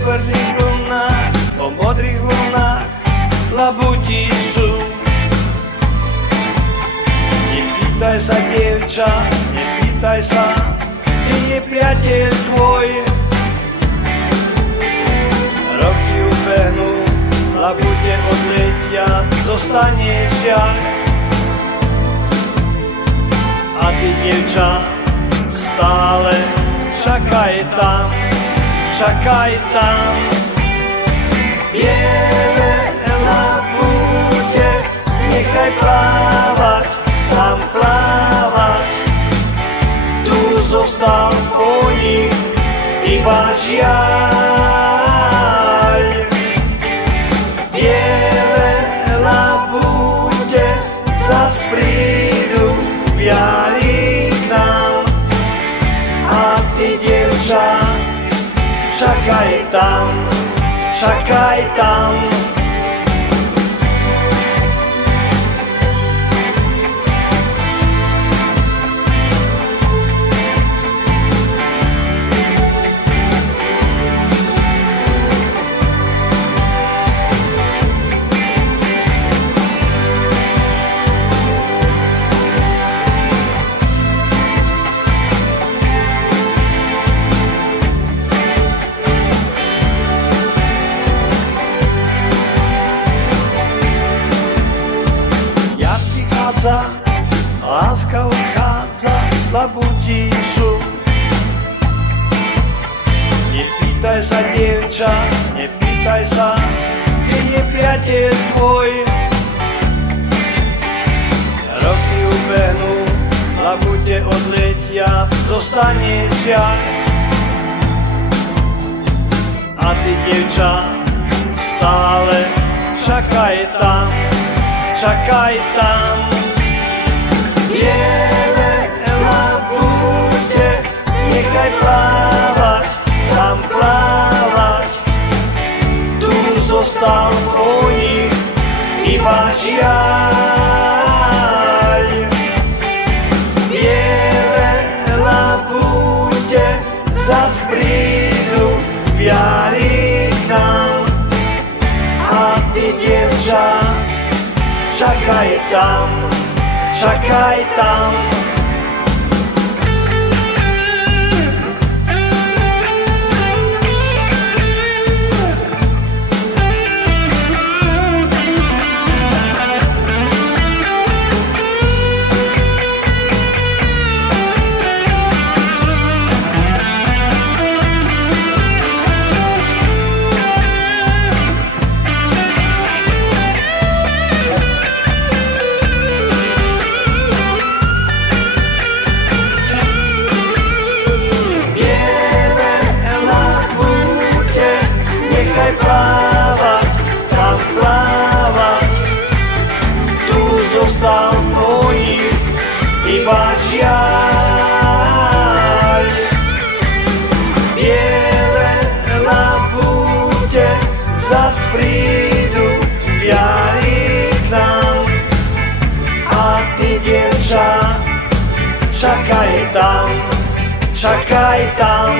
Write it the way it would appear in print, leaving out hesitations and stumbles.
strieborných vlnách, po modrých vlnách labutí sú. Nepýtaj sa, dievča, nepýtaj sa, kde je priateľ tvoj. Roky ubehnú, labute odletia, zostane žiaľ. A ty, dievča, stále čakaj tam, čakaj tam. Biele labute, nechaj plávať, tam plávať. Tu zostal po nich iba žiaľ. Biele labute zas prídu biali k nám. A ty, dievča, čakaj tam, čakaj tam. Láska odchádza, labutí sú. Nepýtaj sa, dievča, nepýtaj sa, kde je priateľ tvoj. Roky ubehnú, labute odletia, zostane žiaľ. A ty, dievča, stále čakaj tam, čakaj tam. Biele labute, nechaj plávať, tam plávať. Tu zostal po nich iba žiaľ. Biele labute zas prídu biali k nám. A ty, dievča, čakaj tam, čakaj tam. Plávať, tam plávať. Tu zostal po nich iba žiaľ. Biele labute zas prídu biali k nám. A ty, dievča, čakaj tam, čakaj tam.